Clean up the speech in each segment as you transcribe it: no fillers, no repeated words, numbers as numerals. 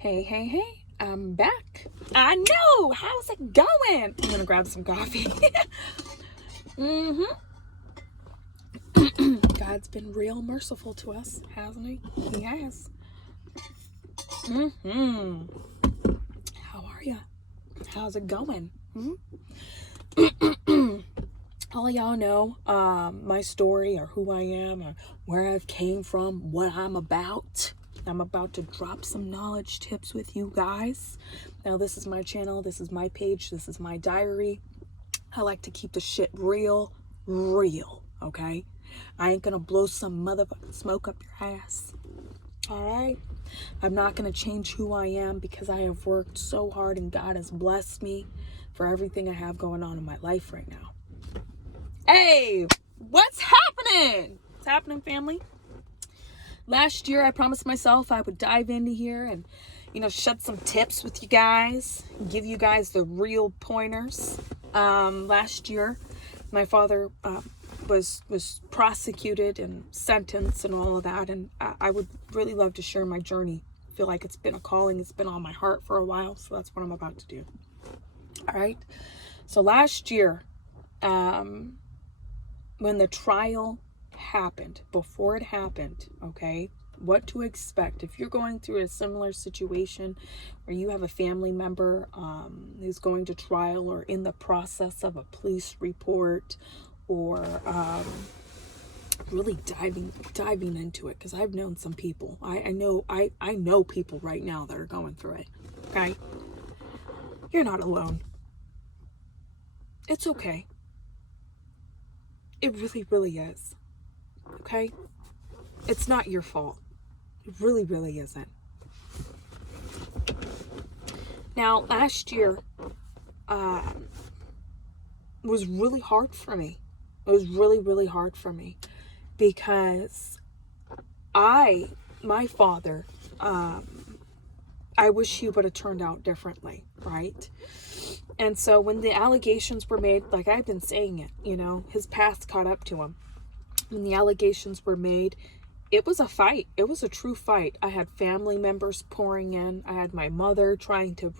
Hey, hey, hey, I'm back. I know. How's it going? I'm gonna grab some coffee. God's been real merciful to us, hasn't he? He has. How are ya? How's it going? All y'all know my story, or who I am, or where I've came from, what I'm about. I'm about to drop some knowledge tips with you guys. Now, this is my channel, this is my page, this is my diary. I like to keep the shit real, okay? I ain't gonna blow some motherfucking smoke up your ass. All right? I'm not gonna change who I am because I have worked so hard and God has blessed me for everything I have going on in my life right now. Hey, what's happening? What's happening, family? Last year, I promised myself I would dive into here and, shed some tips with you guys, give you guys the real pointers. Last year, my father was prosecuted and sentenced and all of that, and I would really love to share my journey. I feel like it's been a calling. It's been on my heart for a while, so that's what I'm about to do. All right. So last year, when the trial happened, before it happened, okay, what to expect if you're going through a similar situation where you have a family member who's going to trial or in the process of a police report, or really diving into it, because I've known some people. I know people right now that are going through it. Okay, you're not alone. It's okay. It really is. Okay? It's not your fault. It really isn't. Now, last year was really hard for me. It was really hard for me because my father, I wish he would have turned out differently, right? And so when the allegations were made, like I've been saying it, his past caught up to him. When the allegations were made, it was a fight. It was a true fight. I had family members pouring in. I had my mother trying to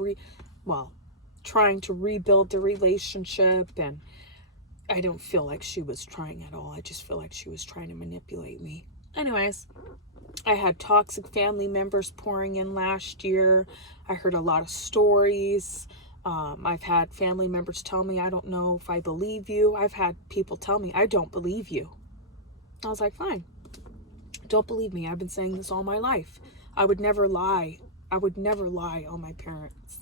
rebuild the relationship, and I don't feel like she was trying at all. I just feel like she was trying to manipulate me. Anyways, I had toxic family members pouring in last year. I heard a lot of stories. I've had family members tell me, I don't know if I believe you. I've had people tell me, I don't believe you. I was like, fine. Don't believe me. I've been saying this all my life. I would never lie. I would never lie on my parents.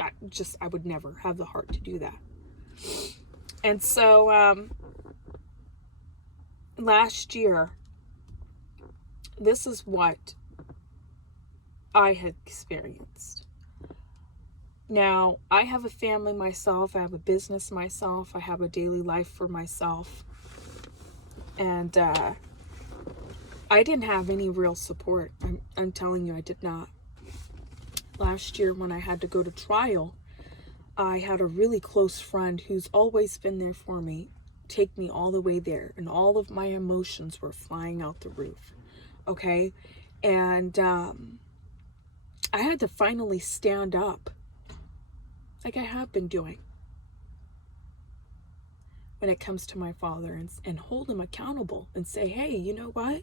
I would never have the heart to do that. And so, last year, this is what I had experienced. Now, I have a family myself. I have a business myself. I have a daily life for myself. And I didn't have any real support. I'm telling you, I did not. Last year, when I had to go to trial, I had a really close friend who's always been there for me, take me all the way there. And all of my emotions were flying out the roof. Okay? And I had to finally stand up, like I have been doing, when it comes to my father, and hold him accountable and say, hey, you know what?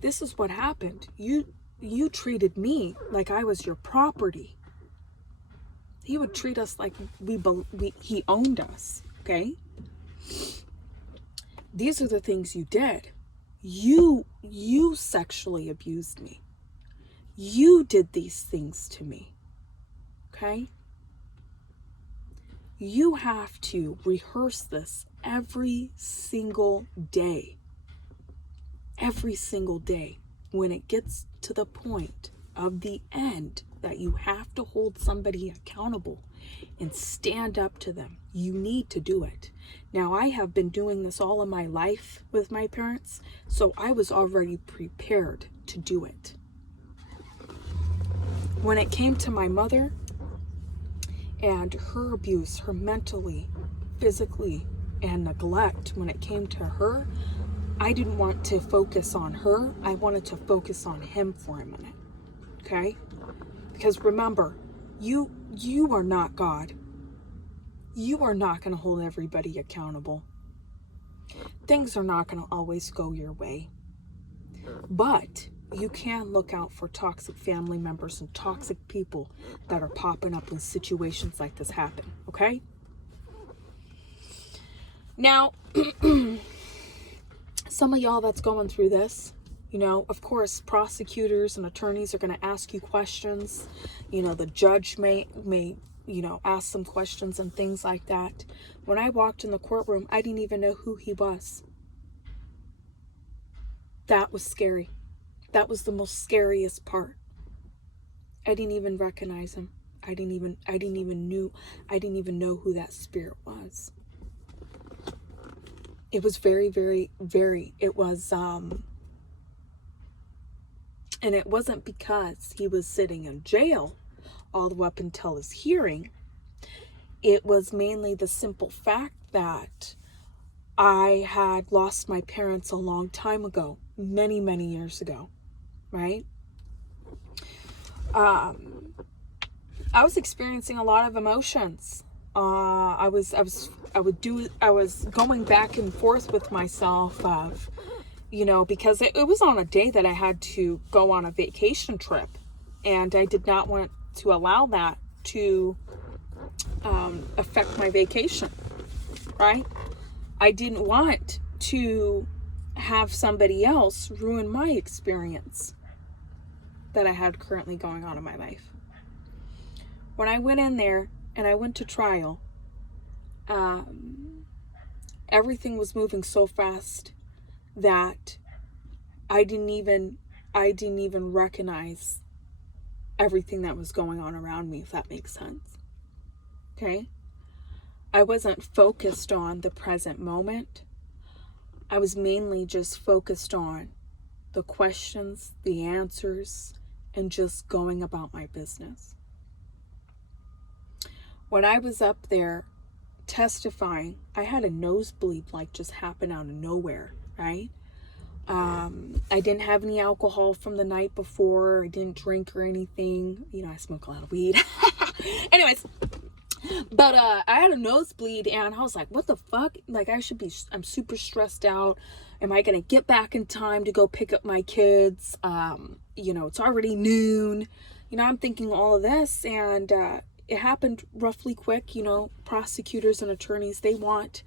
This is what happened. You treated me like I was your property. He would treat us like he owned us, okay? These are the things you did. You sexually abused me. You did these things to me, okay? You have to rehearse this every single day. Every single day. When it gets to the point of the end that you have to hold somebody accountable and stand up to them, you need to do it. Now, I have been doing this all of my life with my parents, so I was already prepared to do it. When it came to my mother and her abuse, her mentally, physically, and neglect, when it came to her, I didn't want to focus on her. I wanted to focus on him for a minute. Okay? Because remember, you are not God. You are not going to hold everybody accountable. Things are not going to always go your way. But you can look out for toxic family members and toxic people that are popping up when situations like this happen. Okay? Now, some of y'all that's going through this, you know, of course, prosecutors and attorneys are going to ask you questions. You know, the judge may, you know, ask some questions and things like that. When I walked in the courtroom, I didn't even know who he was. That was scary. That was the most scariest part. I didn't even recognize him. I didn't even know who that spirit was. It was very, very, very, it was, and it wasn't because he was sitting in jail all the way up until his hearing. It was mainly the simple fact that I had lost my parents a long time ago, many, many years ago, right? I was experiencing a lot of emotions. I was going back and forth with myself of, you know, because it was on a day that I had to go on a vacation trip, and I did not want to allow that to affect my vacation, right? I didn't want to have somebody else ruin my experience that I had currently going on in my life. When I went in there and I went to trial, everything was moving so fast that I didn't even recognize everything that was going on around me, if that makes sense. Okay? I wasn't focused on the present moment. I was mainly just focused on the questions, the answers, and just going about my business. When I was up there testifying, I had a nosebleed like just happen out of nowhere, right? I didn't have any alcohol from the night before. I didn't drink or anything. You know, I smoke a lot of weed. Anyways, but I had a nosebleed and I was like, what the fuck? Like, I'm super stressed out. Am I going to get back in time to go pick up my kids? You know, it's already noon. You know, I'm thinking all of this, and it happened roughly quick. You know, prosecutors and attorneys, they want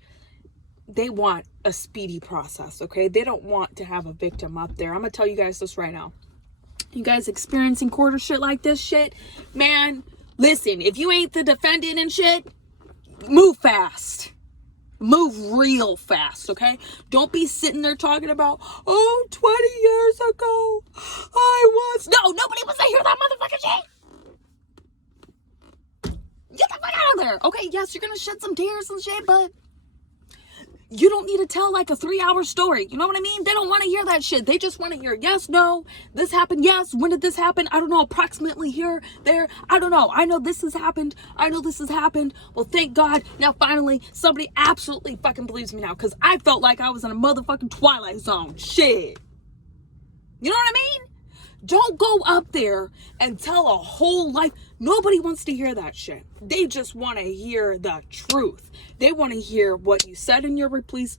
a speedy process, okay? They don't want to have a victim up there. I'm gonna tell you guys this right now. You guys experiencing quarter shit like this shit, man, listen, if you ain't the defendant and shit, move fast. Move real fast, okay? Don't be sitting there talking about, 20 years ago, nobody wants to hear that motherfucking shit. Get the fuck out of there. Okay, yes, you're gonna shed some tears and shit, but you don't need to tell like a 3-hour story. You know what I mean? They don't want to hear that shit. They just want to hear yes, no, this happened, yes, when did this happen? I don't know, approximately here, there, I don't know. I know this has happened. I know this has happened. Well, thank God. Now, finally, somebody absolutely fucking believes me now, because I felt like I was in a motherfucking Twilight Zone. Shit. You know what I mean? Don't go up there and tell a whole life. Nobody wants to hear that shit. They just want to hear the truth. They want to hear what you said in your police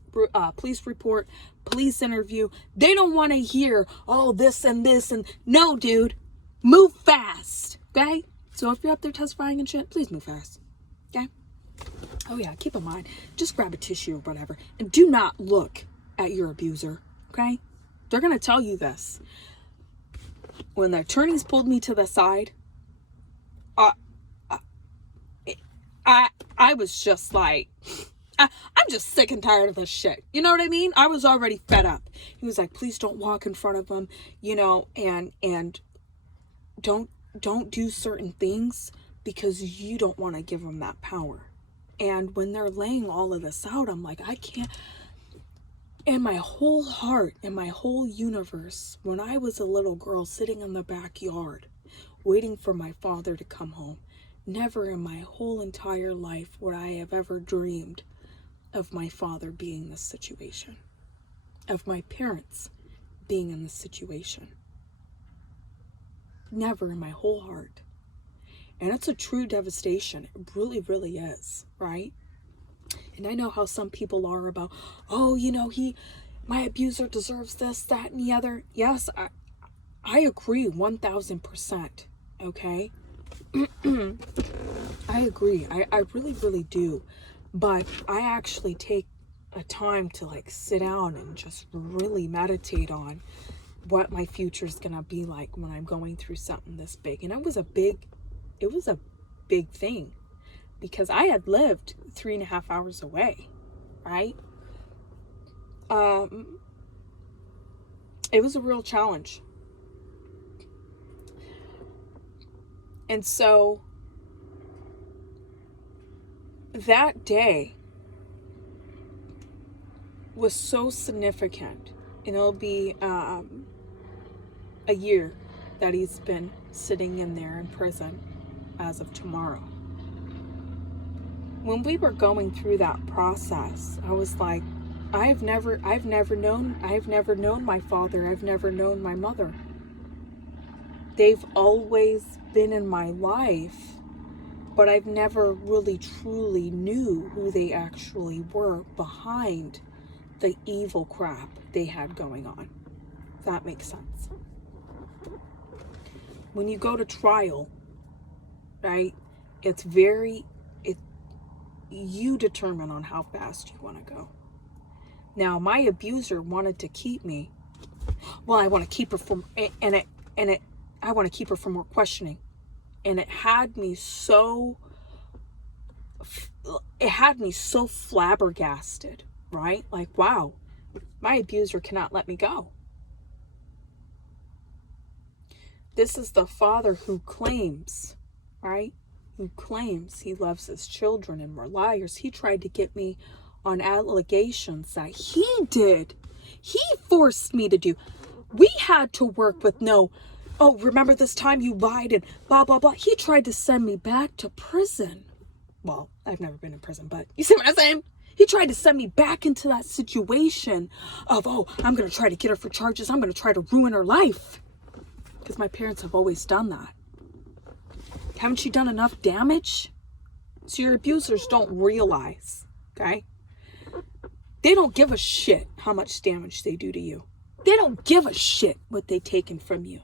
report, police interview. They don't want to hear, this and this. And no, dude, move fast. Okay? So if you're up there testifying and shit, please move fast. Okay? Oh yeah, keep in mind, just grab a tissue or whatever. And do not look at your abuser. Okay? They're going to tell you this. When the attorneys pulled me to the side, I was just like, I'm just sick and tired of this shit. You know what I mean? I was already fed up. He was like, please don't walk in front of them, you know, and don't do certain things because you don't want to give them that power. And when they're laying all of this out, I'm like, I can't. In my whole heart, in my whole universe, when I was a little girl sitting in the backyard, waiting for my father to come home, never in my whole entire life would I have ever dreamed of my father being in this situation, of my parents being in this situation. Never in my whole heart. And it's a true devastation. It really, really is, right? And I know how some people are about, oh, my abuser deserves this, that, and the other. Yes, I agree 1000%. Okay? I agree. I really, really do. But I actually take a time to like sit down and just really meditate on what my future is going to be like when I'm going through something this big. And it was a big thing because I had lived 3.5 hours away, right? It was a real challenge. And so that day was so significant, and it'll be a year that he's been sitting in there in prison as of tomorrow. When we were going through that process, I was like, I've never known my father. I've never known my mother. They've always been in my life, but I've never really truly knew who they actually were behind the evil crap they had going on. If that makes sense. When you go to trial, right, you determine on how fast you want to go. Now, my abuser wanted to keep me. Well, I want to keep her from, I want to keep her from more questioning. And it had me so flabbergasted, right? Like, wow, my abuser cannot let me go. This is the father who claims, right? Who claims he loves his children and we're liars. He tried to get me on allegations that he did. He forced me to do. We had to work with remember this time you lied and blah, blah, blah. He tried to send me back to prison. Well, I've never been in prison, but you see what I'm saying? He tried to send me back into that situation of, I'm going to try to get her for charges. I'm going to try to ruin her life. Because my parents have always done that. Haven't you done enough damage? So your abusers don't realize, okay? They don't give a shit how much damage they do to you. They don't give a shit what they've taken from you.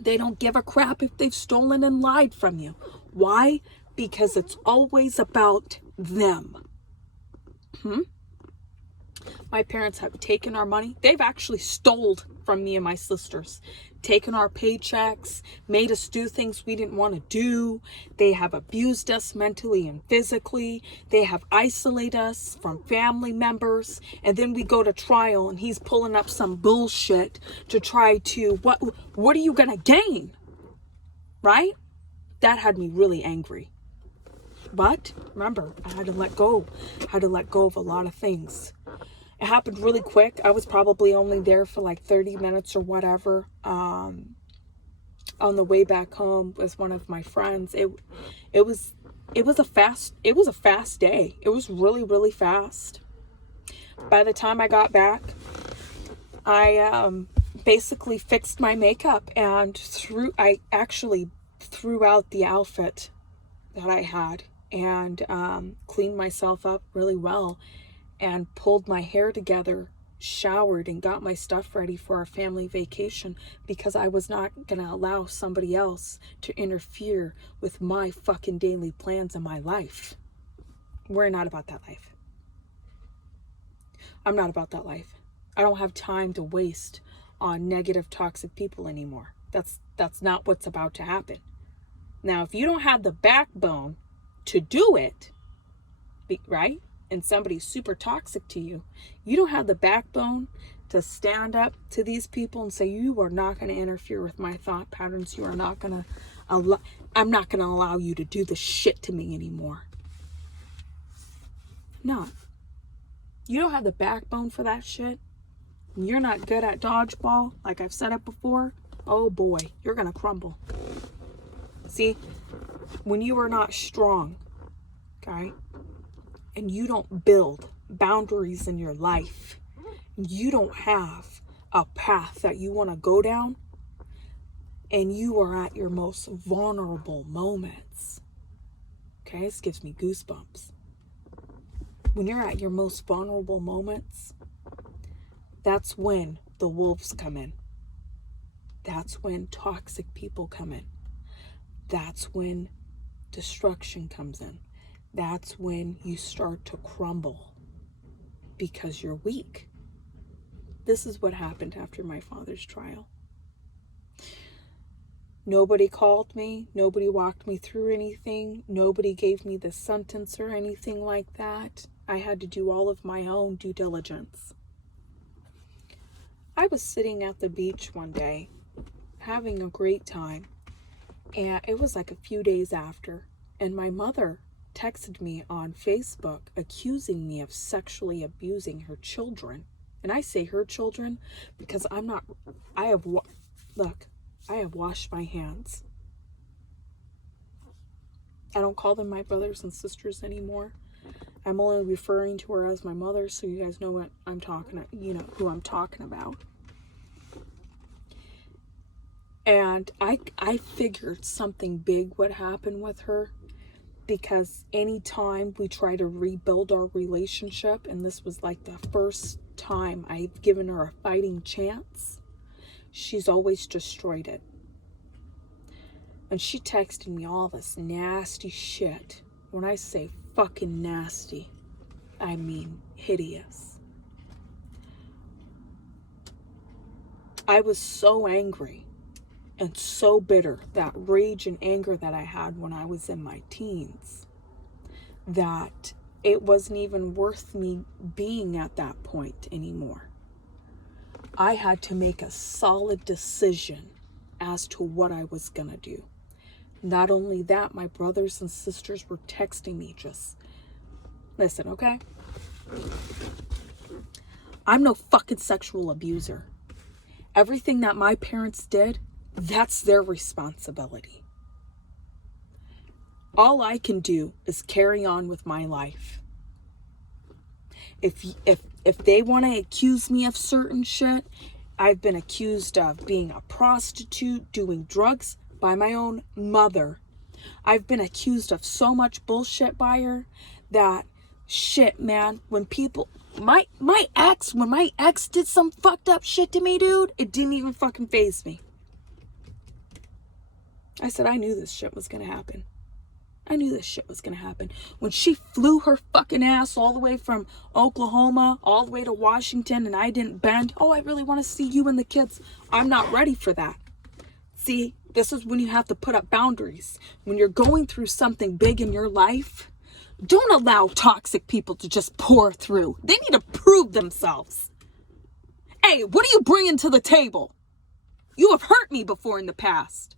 They don't give a crap if they've stolen and lied from you. Why? Because it's always about them. My parents have taken our money. They've actually stole from me and my sisters. Taken our paychecks, made us do things we didn't want to do. They have abused us mentally and physically. They have isolated us from family members. And then we go to trial and he's pulling up some bullshit to try to, what are you going to gain? Right? That had me really angry. But remember, I had to let go. I had to let go of a lot of things. It happened really quick. I was probably only there for like 30 minutes or whatever. On the way back home with one of my friends. It was a fast day. It was really, really fast. By the time I got back, I basically fixed my makeup and I actually threw out the outfit that I had and cleaned myself up really well. And pulled my hair together, showered, and got my stuff ready for our family vacation because I was not going to allow somebody else to interfere with my fucking daily plans in my life. We're not about that life. I'm not about that life. I don't have time to waste on negative, toxic people anymore. That's not what's about to happen. Now, if you don't have the backbone to do it, right? And somebody's super toxic to you, you don't have the backbone to stand up to these people and say, you are not going to interfere with my thought patterns. You are not going to allow, I'm not going to allow you to do this shit to me anymore. No. You don't have the backbone for that shit. You're not good at dodgeball, like I've said it before. Oh boy, you're going to crumble. See, when you are not strong, okay, and you don't build boundaries in your life, you don't have a path that you want to go down, and you are at your most vulnerable moments. Okay, this gives me goosebumps. When you're at your most vulnerable moments, that's when the wolves come in. That's when toxic people come in. That's when destruction comes in. That's when you start to crumble because you're weak. This is what happened after my father's trial. Nobody called me. Nobody walked me through anything. Nobody gave me the sentence or anything like that. I had to do all of my own due diligence. I was sitting at the beach one day, having a great time, and it was like a few days after, and my mother texted me on Facebook accusing me of sexually abusing her children. And I say her children because I have washed my hands. I don't call them my brothers and sisters anymore. I'm only referring to her as my mother, so you guys know what I'm talking, who I'm talking about. And I figured something big would happen with her, because anytime we try to rebuild our relationship, and this was like the first time I've given her a fighting chance, she's always destroyed it. And she texted me all this nasty shit. When I say fucking nasty, I mean hideous. I was so angry and so bitter, that rage and anger that I had when I was in my teens, that it wasn't even worth me being at that point anymore. I had to make a solid decision as to what I was gonna do. Not only that, my brothers and sisters were texting me, just listen, okay? I'm no fucking sexual abuser. Everything that my parents did, that's their responsibility. All I can do is carry on with my life. If they want to accuse me of certain shit, I've been accused of being a prostitute, doing drugs by my own mother. I've been accused of so much bullshit by her that shit, man, when my ex did some fucked up shit to me, dude, it didn't even fucking faze me. I said, I knew this shit was gonna happen. I knew this shit was gonna happen. When she flew her fucking ass all the way from Oklahoma, all the way to Washington, and I didn't bend, oh, I really want to see you and the kids. I'm not ready for that. See, this is when you have to put up boundaries. When you're going through something big in your life, don't allow toxic people to just pour through. They need to prove themselves. Hey, what are you bringing to the table? You have hurt me before in the past.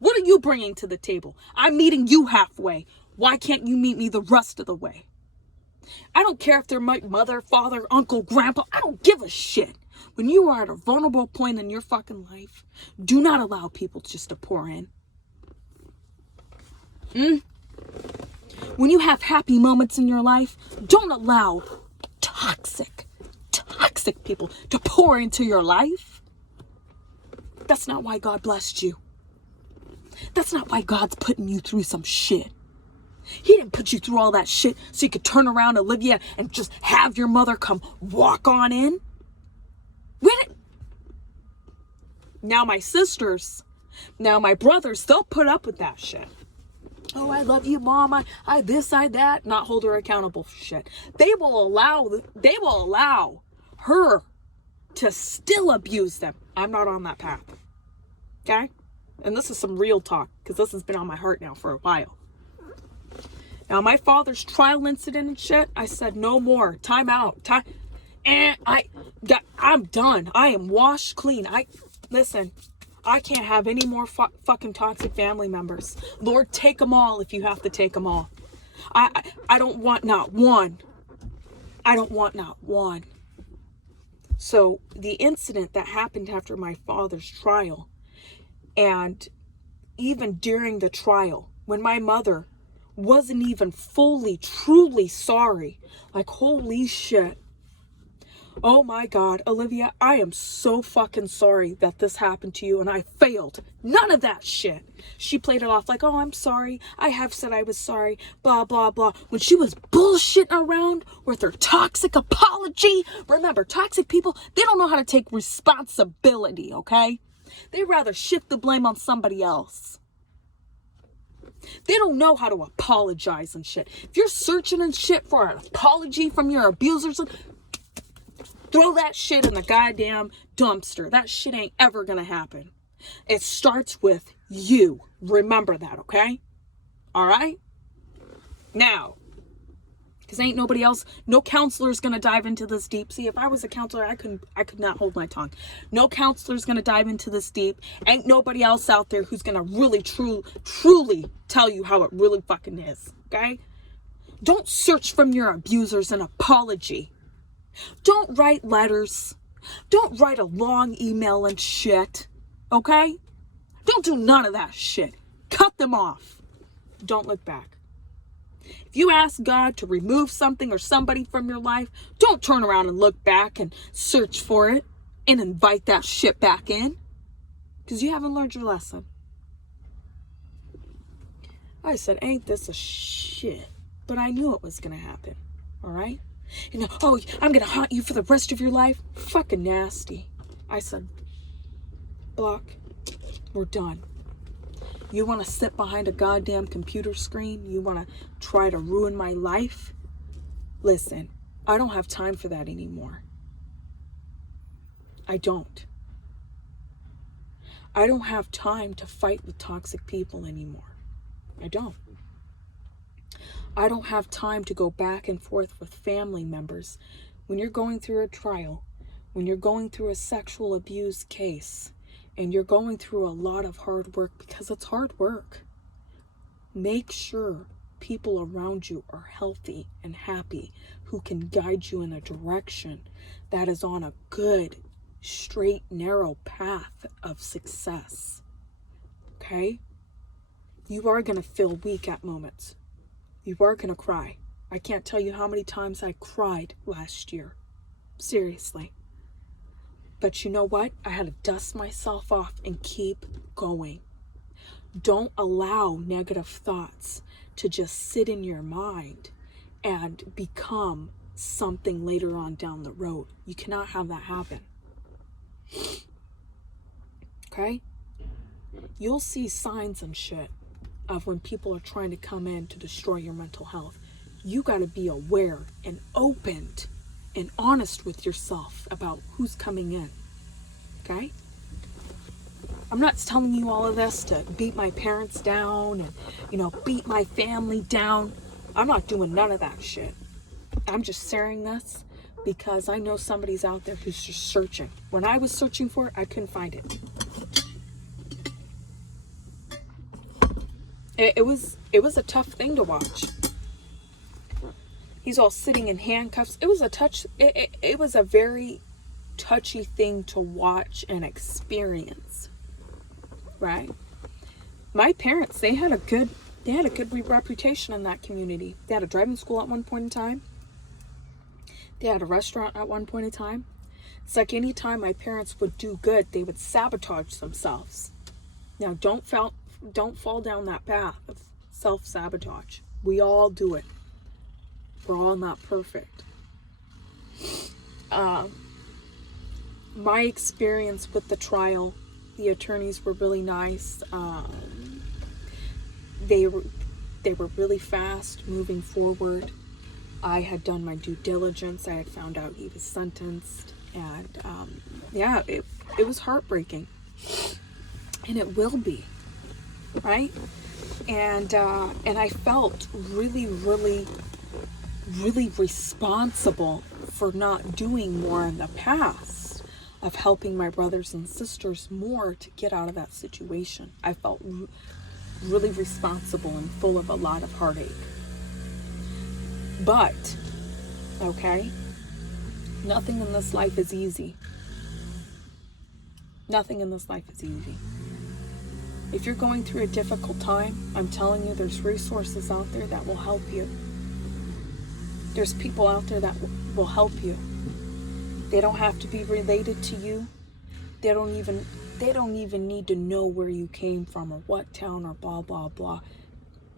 What are you bringing to the table? I'm meeting you halfway. Why can't you meet me the rest of the way? I don't care if they're my mother, father, uncle, grandpa. I don't give a shit. When you are at a vulnerable point in your fucking life, do not allow people just to pour in. When you have happy moments in your life, don't allow toxic people to pour into your life. That's not why God blessed you. That's not why God's putting you through some shit. He didn't put you through all that shit so you could turn around, Olivia, and just have your mother come walk on in. Now my sisters, now my brothers, they'll put up with that shit. Oh, I love you, Mom. I this, I that. Not hold her accountable for shit. They will allow her to still abuse them. I'm not on that path. Okay? And this is some real talk, because this has been on my heart now for a while. Now, my father's trial incident and shit, I said, no more. Time out. I'm done. I am washed clean. Listen, I can't have any more fucking toxic family members. Lord, take them all if you have to take them all. I don't want not one. I don't want not one. So the incident that happened after my father's trial, and even during the trial, when my mother wasn't even fully, truly sorry, like, holy shit. Oh my God, Olivia, I am so fucking sorry that this happened to you and I failed. None of that shit. She played it off like, oh, I'm sorry. I have said I was sorry, blah, blah, blah. When she was bullshitting around with her toxic apology. Remember, toxic people, they don't know how to take responsibility, okay? They'd rather shift the blame on somebody else. They don't know how to apologize and shit. If you're searching and shit for an apology from your abusers, throw that shit in the goddamn dumpster. That shit ain't ever gonna happen. It starts with you. Remember that, okay? All right? Now, because ain't nobody else, no counselor's gonna dive into this deep. See, if I was a counselor, I could not hold my tongue. No counselor's gonna dive into this deep. Ain't nobody else out there who's gonna really, truly tell you how it really fucking is, okay? Don't search from your abusers an apology. Don't write letters. Don't write a long email and shit, okay? Don't do none of that shit. Cut them off. Don't look back. If you ask God to remove something or somebody from your life, don't turn around and look back and search for it and invite that shit back in, because you haven't learned your lesson. I said, ain't this a shit? But I knew it was going to happen, all right? You know, oh, I'm going to haunt you for the rest of your life. Fucking nasty. I said, block. We're done. You want to sit behind a goddamn computer screen? You want to try to ruin my life? Listen, I don't have time for that anymore. I don't. I don't have time to fight with toxic people anymore. I don't. I don't have time to go back and forth with family members. When you're going through a trial, when you're going through a sexual abuse case, and you're going through a lot of hard work, because it's hard work, make sure people around you are healthy and happy, who can guide you in a direction that is on a good, straight, narrow path of success. Okay? You are going to feel weak at moments. You are going to cry. I can't tell you how many times I cried last year. Seriously. But you know what? I had to dust myself off and keep going. Don't allow negative thoughts to just sit in your mind and become something later on down the road. You cannot have that happen. Okay? You'll see signs and shit of when people are trying to come in to destroy your mental health. You got to be aware and opened and honest with yourself about who's coming in. Okay? I'm not telling you all of this to beat my parents down and, beat my family down. I'm not doing none of that shit. I'm just sharing this because I know somebody's out there who's just searching. When I was searching for it, I couldn't find it. It was a tough thing to watch. He's all sitting in handcuffs. It was a very touchy thing to watch and experience. Right? My parents, they had a good reputation in that community. They had a driving school at one point in time. They had a restaurant at one point in time. It's like any time my parents would do good, they would sabotage themselves. Now, don't fall down that path of self-sabotage. We all do it. We're all not perfect. My experience with the trial, the attorneys were really nice. They were really fast moving forward. I had done my due diligence. I had found out he was sentenced, and it was heartbreaking, and it will be, right? And I felt really, really, really responsible for not doing more in the past, of helping my brothers and sisters more to get out of that situation. I felt really responsible and full of a lot of heartache. But, okay, nothing in this life is easy. Nothing in this life is easy. If you're going through a difficult time, I'm telling you, there's resources out there that will help you. There's people out there that will help you. They don't have to be related to you. They don't even need to know where you came from or what town or blah, blah, blah.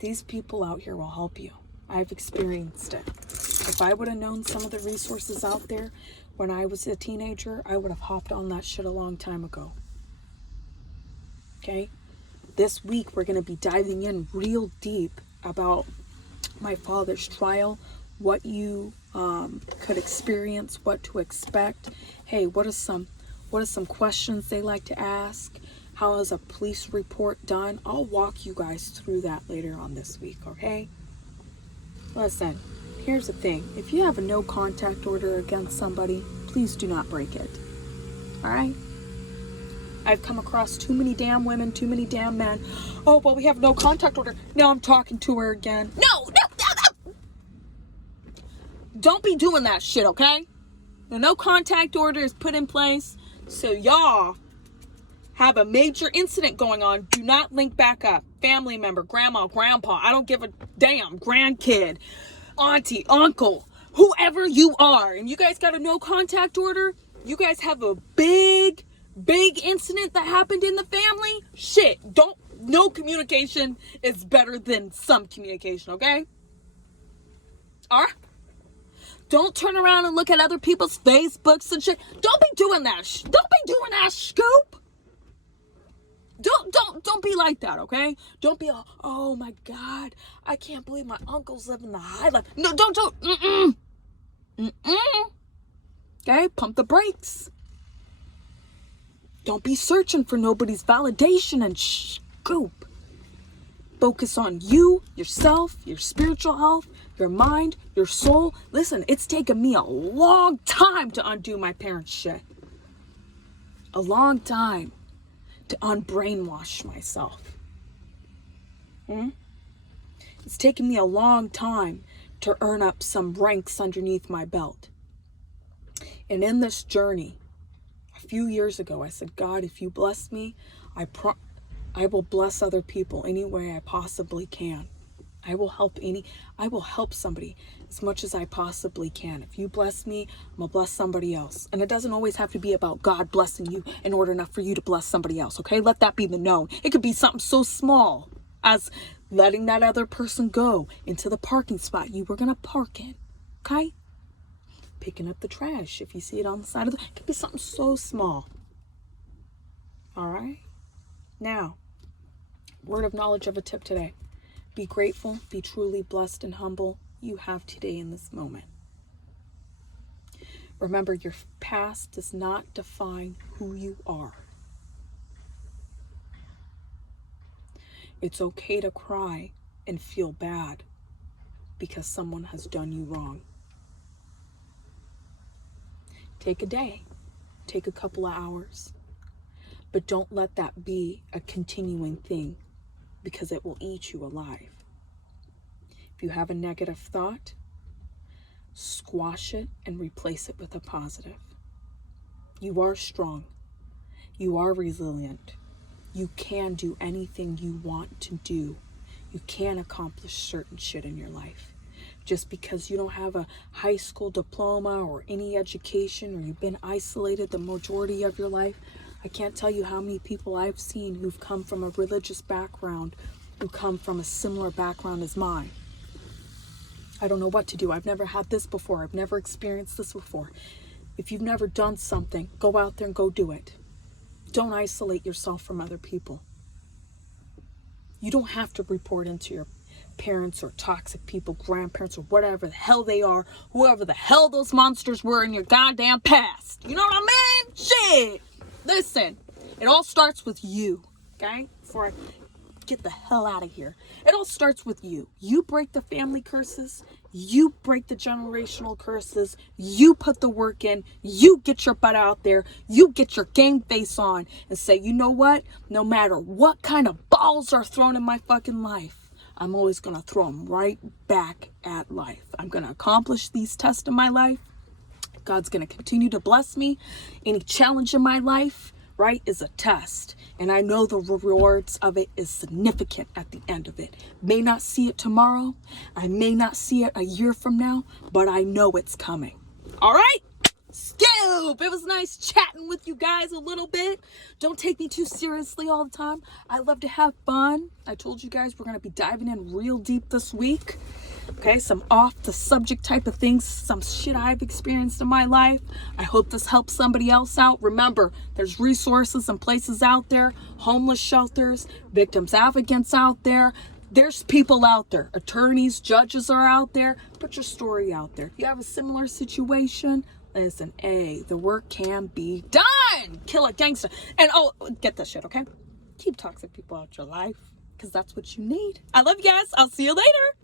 These people out here will help you. I've experienced it. If I would have known some of the resources out there when I was a teenager, I would have hopped on that shit a long time ago. Okay? This week, we're going to be diving in real deep about my father's trial, what you could experience, what to expect. Hey, what are some questions they like to ask? How is a police report done? I'll walk you guys through that later on this week, okay? Listen, here's the thing. If you have a no contact order against somebody, please do not break it. All right? I've come across too many damn women, too many damn men. Oh, well, we have no contact order. Now I'm talking to her again. No. Don't be doing that shit, okay? The no contact order is put in place so y'all have a major incident going on. Do not link back up. Family member, grandma, grandpa, I don't give a damn, grandkid, auntie, uncle, whoever you are, and you guys got a no contact order, you guys have a big incident that happened in the family, shit, no communication is better than some communication, okay? Alright? Don't turn around and look at other people's Facebooks and shit. Don't be doing that. Don't be doing that, Scoop. Don't be like that, okay? Don't be all, oh my God, I can't believe my uncle's living the high life. No, don't. Okay, pump the brakes. Don't be searching for nobody's validation and Scoop. Focus on you, yourself, your spiritual health, your mind, your soul. Listen, it's taken me a long time to undo my parents' shit. A long time to unbrainwash myself. It's taken me a long time to earn up some ranks underneath my belt. And in this journey, a few years ago, I said, God, if you bless me, I will bless other people any way I possibly can. I will help somebody as much as I possibly can. If you bless me, I'm going to bless somebody else. And it doesn't always have to be about God blessing you in order enough for you to bless somebody else, okay? Let that be the known. It could be something so small as letting that other person go into the parking spot you were going to park in, okay? Picking up the trash if you see it on the side of it could be something so small. All right? Now, word of knowledge of a tip today. Be grateful, be truly blessed and humble. You have today in this moment. Remember, your past does not define who you are. It's okay to cry and feel bad because someone has done you wrong. Take a day, take a couple of hours, but don't let that be a continuing thing because it will eat you alive. If you have a negative thought, squash it and replace it with a positive. You are strong. You are resilient. You can do anything you want to do. You can accomplish certain shit in your life. Just because you don't have a high school diploma or any education or you've been isolated the majority of your life, I can't tell you how many people I've seen who've come from a religious background, who come from a similar background as mine. I don't know what to do. I've never had this before. I've never experienced this before. If you've never done something, go out there and go do it. Don't isolate yourself from other people. You don't have to report into your parents or toxic people, grandparents or whatever the hell they are, whoever the hell those monsters were in your goddamn past. You know what I mean? Shit. Listen, it all starts with you, okay? Before I get the hell out of here. It all starts with you. You break the family curses. You break the generational curses. You put the work in. You get your butt out there. You get your game face on and say, you know what? No matter what kind of balls are thrown in my fucking life, I'm always going to throw them right back at life. I'm going to accomplish these tests in my life. God's going to continue to bless me. Any challenge in my life, right, is a test. And I know the rewards of it is significant at the end of it. May not see it tomorrow. I may not see it a year from now, but I know it's coming. All right? Scoop! It was nice chatting with you guys a little bit. Don't take me too seriously all the time. I love to have fun. I told you guys we're going to be diving in real deep this week. Okay, some off the subject type of things, some shit I've experienced in my life. I hope this helps somebody else out. Remember, there's resources and places out there, homeless shelters, victims advocates out there. There's people out there, attorneys, judges are out there. Put your story out there. If you have a similar situation, listen, the work can be done. Kill a gangster. And get this shit, okay? Keep toxic people out your life, because that's what you need. I love you guys. I'll see you later.